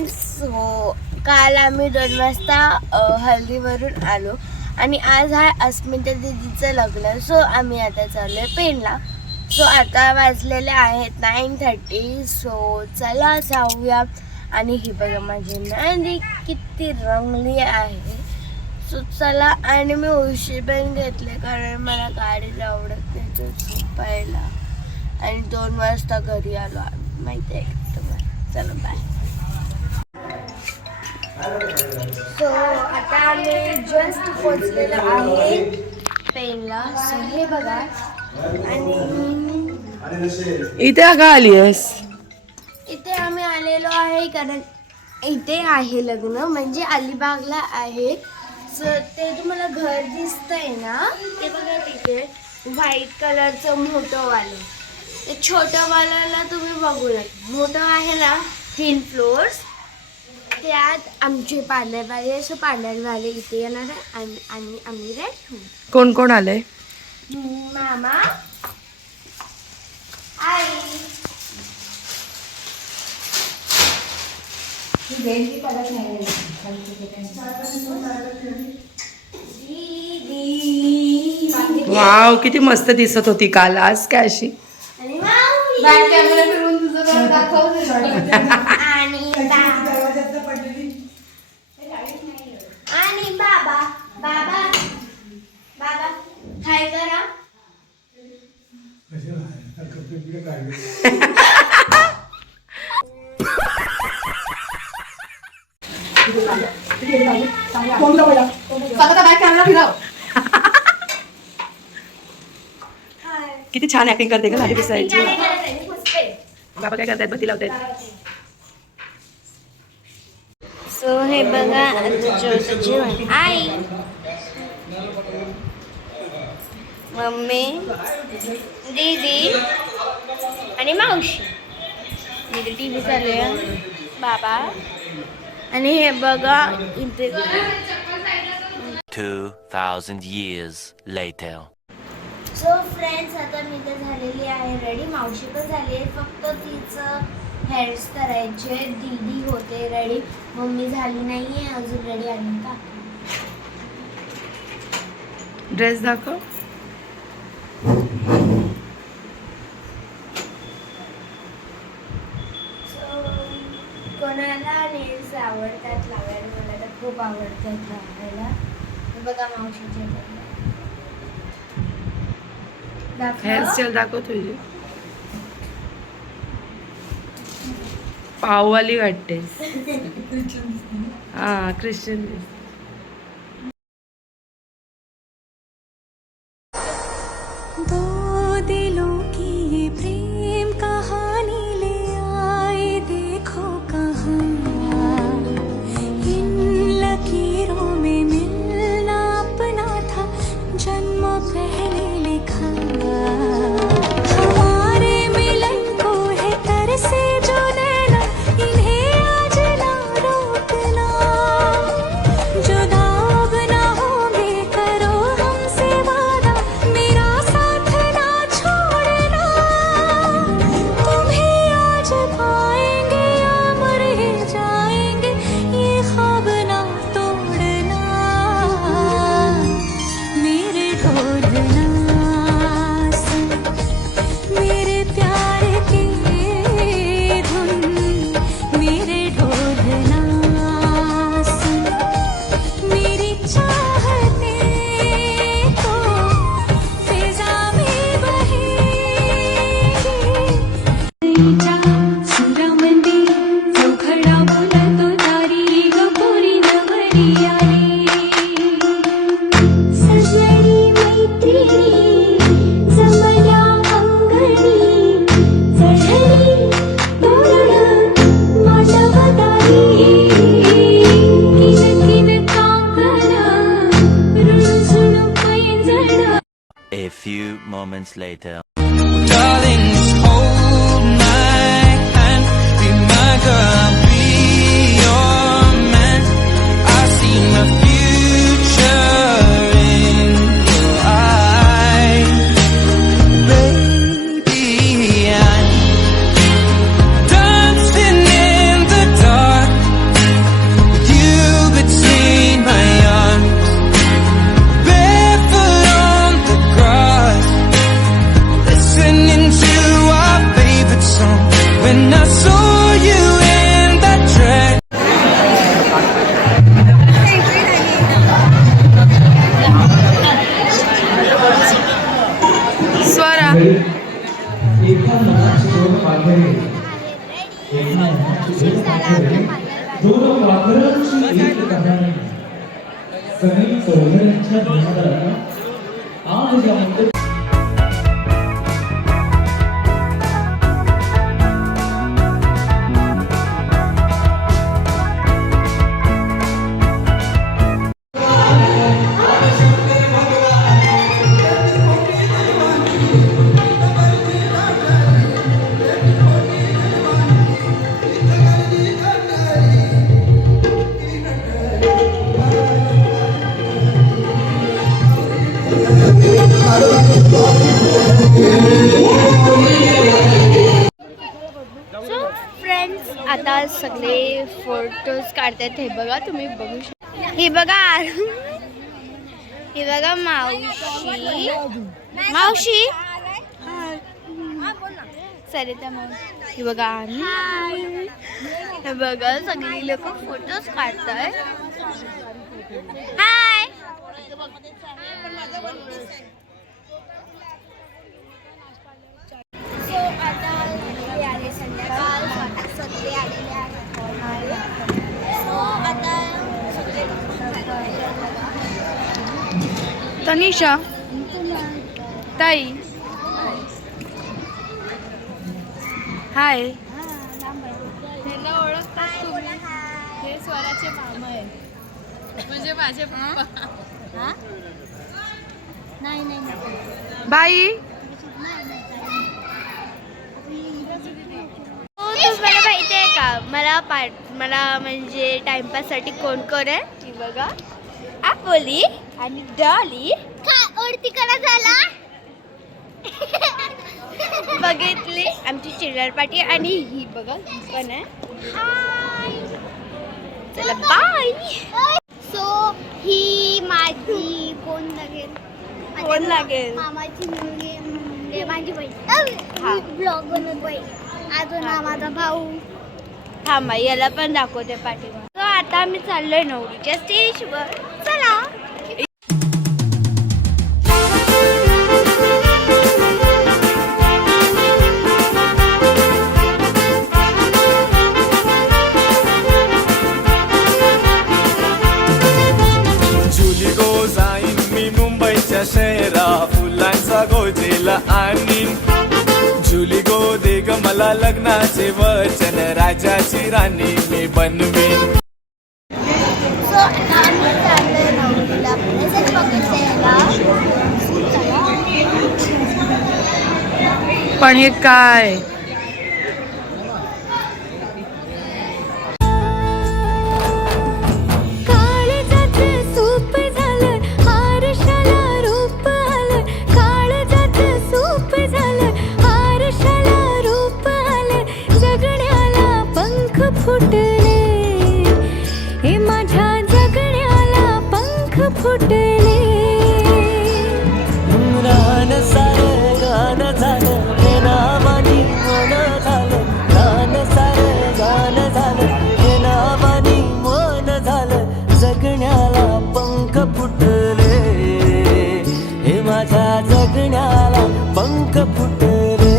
Friends, हो काल आम्ही 2 वाजता हल्दीवरून आलो आणि आज आहे अस्मिता दीदीचं लग्न. सो आम्ही आता चाललोय पेनला. सो आता वाजलेले आहेत 9:30. सो चला जाऊया. आणि ही बघा माझी नंदी किती रंगली आहे. सो चला. आणि मी उशी पण घेतले कारण मला गाडी आवडत नाही तर झोपायला. आणि 2 वाजता घरी आलो माहिती आहे तुम्हाला. चला बाय. सो आता आम्ही जस्ट पोचलेलो आहे पेनला. सो हे बघा. आणि इथे का आली आहेस? इथे आम्ही आलेलो आहे कारण इथे आहे लग्न, म्हणजे अलिबागला आहे. सो ते तुम्हाला घर दिसतंय ना, ते बघा तिथे व्हाईट कलरचं मोठं वालं. ते छोटं वाल्याला तुम्ही बघू नका. मोठं आहे ना 3 फ्लोअर्स, त्यात आमचे पार्लरवाले असं पार्लरवाले इथे येणार आहे. आणि आम्ही रेडी. कोण कोण आले? मामा, आई, वाव, किती मस्त दिसत होती काल. आज काय अशी? आणि माऊली. आणि बाबा बाबा बाबा हाय करा. किती छान ऍक्टिंग करते का माझी दिसायची. बाबा काय करतायत? बत्ती लावतायत. सो हे बघा जेवण. आई, मम्मी, दीदी आणि मावशी. दीदी टीव्ही चालू आहे. बाबा. आणि हे बघा इथे 2000 years later. सो फ्रेंड्स, आता मी तर झालेली आहे रेडी. मावशी पण झाली आहे, फक्त तिचं हेअर्स करायचे. दीदी होते रेडी, मम्मी झाली नाही आहे अजून रेडी. आणि का ड्रेस दाखव. कोणाला नेल्स आवडतात लावायला, मला तर खूप आवडतात लावायला. बघा मावशीचे हेअरस्टाईल दाखव तुझी. पाववाली वाटते. हा, Christian. A few moments later. Darling, just hold my hand. Be my girl, be your man. I see my future in your eyes. Baby, I'm dancing in the dark. निशा दोन वाघरांची एक कहाणी सगळी सोहळ्यांच्या धुमाळाला आज या सो फ्रेंड्स आता सगळे photos काढतात. हे बघा, तुम्ही बघू शकता. हे बघा, हे बघा मावशी मावशी सरिता मावशी. हे बघा आम्ही. हे बघा सगळी लोक फोटोज काढताय. हाय. सो आता आले संध्याकाळ, सगळे आलेले आहेत. सो आता सगळे तनिषा ताई हाय. त्यांना ओळखतात तुम्ही? हे स्वराचे मामा आहे, म्हणजे माझे पप्पा. नाही नाही बाई तुम्हाला माहिती आहे का मला म्हणजे टाइमपाससाठी कोण कोण आहे? ती बघा, आपोली आणि डॉली. ओळखी करा झाला. बघितली आमची चिल्ड्रन पार्टी. आणि ही बघा, ही पण आहे. चला बाय. सो ही माझी कोण लागेल मामाची मुलगी म्हणजे माझी बहीण. ब्लॉग बनवत बाई. अजून हा माझा भाऊ. थांबा, याला पण दाखवते पाठीवर. तर आता आम्ही चाललोय नवरीच्या स्टेजवर. चला. जुली गो जाईन मी मुंबईच्या शहरा फुलांचा गोजेला आणीन. जुली गो दे ग मला लग्नाचे वचन राजाची राणी मी बनवीन. सो आता आम्ही चाललोय नवरीला प्रेझेंट बघायला. पण हे काय? जगण्याला पंख फुटले.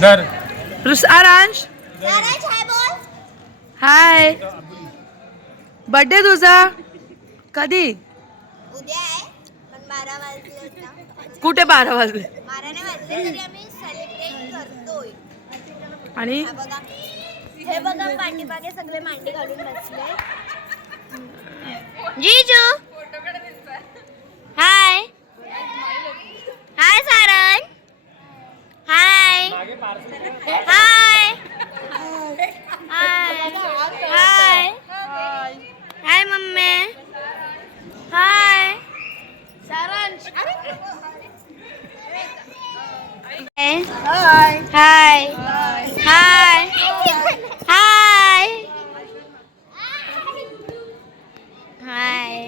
दर आरांश हाय. बर्थडे तुझा कधी? उद्या आहे, पण 12 वाजले ना. कुठे 12 वाजले? 12 नाही वाजले तरी आम्ही सेलिब्रेट करतोय. आणि हे बघा पाठीमागे सगळे मांडी घालून बसले. जीजू हाय. हाय सारण. हाय हाय हाय हाय. हाय हाय हाय हाय हाय.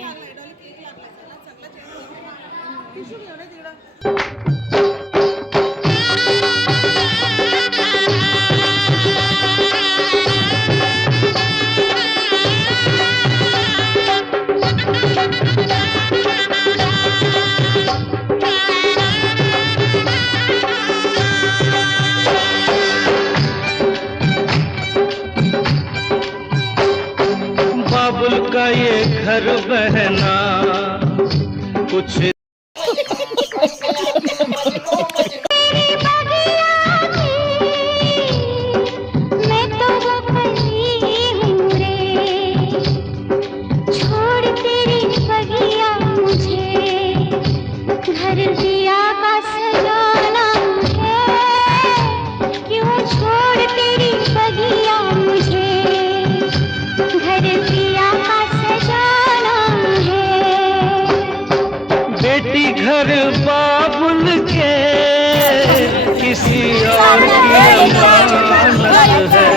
बाबुल का ये घर बहना कुछ मैं तो वफाई हूँ रे, छोड़ तेरी बगिया मुझे, घर दिया का सजाना है, क्यों छोड़ तेरी बगिया मुझे, घर दिया का सजाना है. बेटी घर बाबुल के किसी और की अमानत है.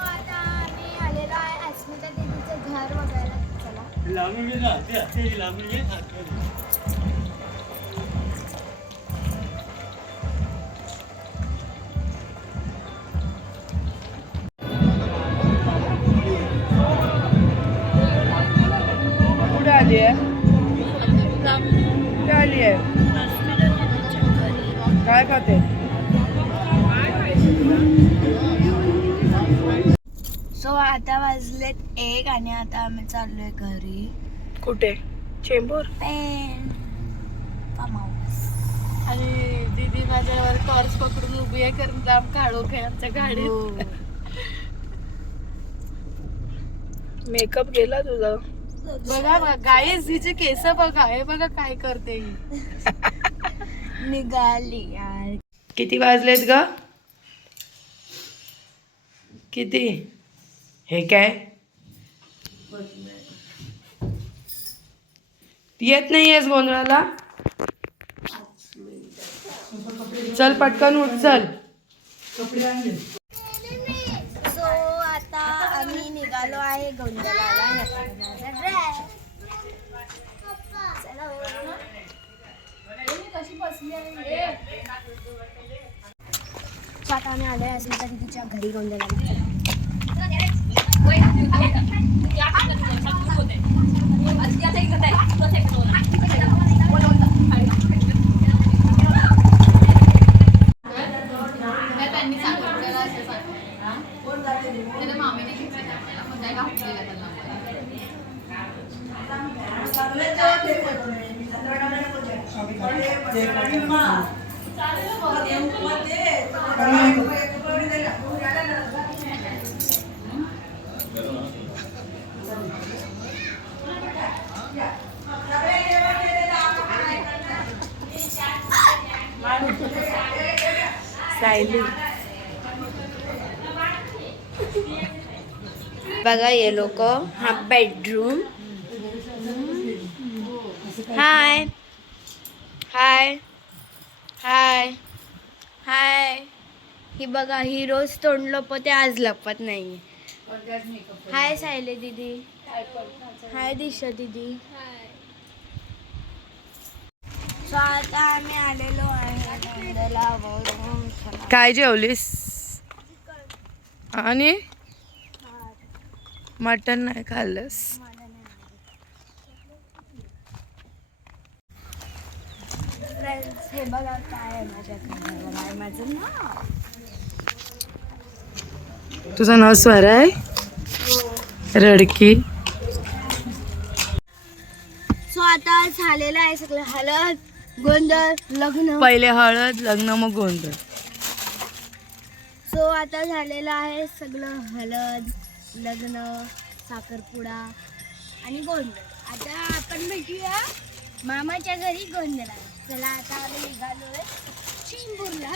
आता आम्ही आलेलो आहे अस्मिता दीदीचं घर बघायला. चला. कुठे आली आहे कुठे आली आहे काय खाते सो आता वाजलेत 1 आणि आता आम्ही चाललोय घरी. कुठे चेंबूर पेन फार्म हाऊस. आणि दीदी माझ्यावर टॉर्च पकडून उभी आहे कारण लांब काढू काय आमच्या गाडीत. मेकअप गेला तुझा बघा बघा गाईस हिचे केस बघा हे बघा काय करते ही. निघाली यार. किती वाजलेत ग किती हे काय येत नाहीयेस गोंधळाला चल पटकन उठ चल. सो आता आम्ही निघालो आहे गोंधळाला. सो आता आम्ही आलोय अस्मिता दीदीच्या घरी गोंधळाला. त्यांनी सांगितलं असं त्याला मामीने घेतलेलं आपल्याला घातलेलं त्यांना. सायली बघा ये लोक. हा बेडरूम. हाय हाय हाय हाय. ही बघा ही रोज तोंड लपते आज लपत नाही. हाय सायले दीदी. हाय दिशा दीदी. सो आता आम्ही आलेलो आहे गोंधळावरून. काय जेवलीस आणि मटन नाही खाल्लंस. फ्रेंड्स हे बघा काय आहे माझ्याकडे. बघा माझं नाव. तुझं नाव स्वर आहे रडकी. सो आता झालेलं आहे सगळं. हळद गोंधळ लग्न. पहिले हळद लग्न मग गोंधळ. सो आता झालेलं आहे सगळं. हळद लग्न साखरपुडा आणि गोंधळ. आता आपण भेटूया मामाच्या घरी गोंधळाला. चला आता आम्ही निघालोय चेंबूरला.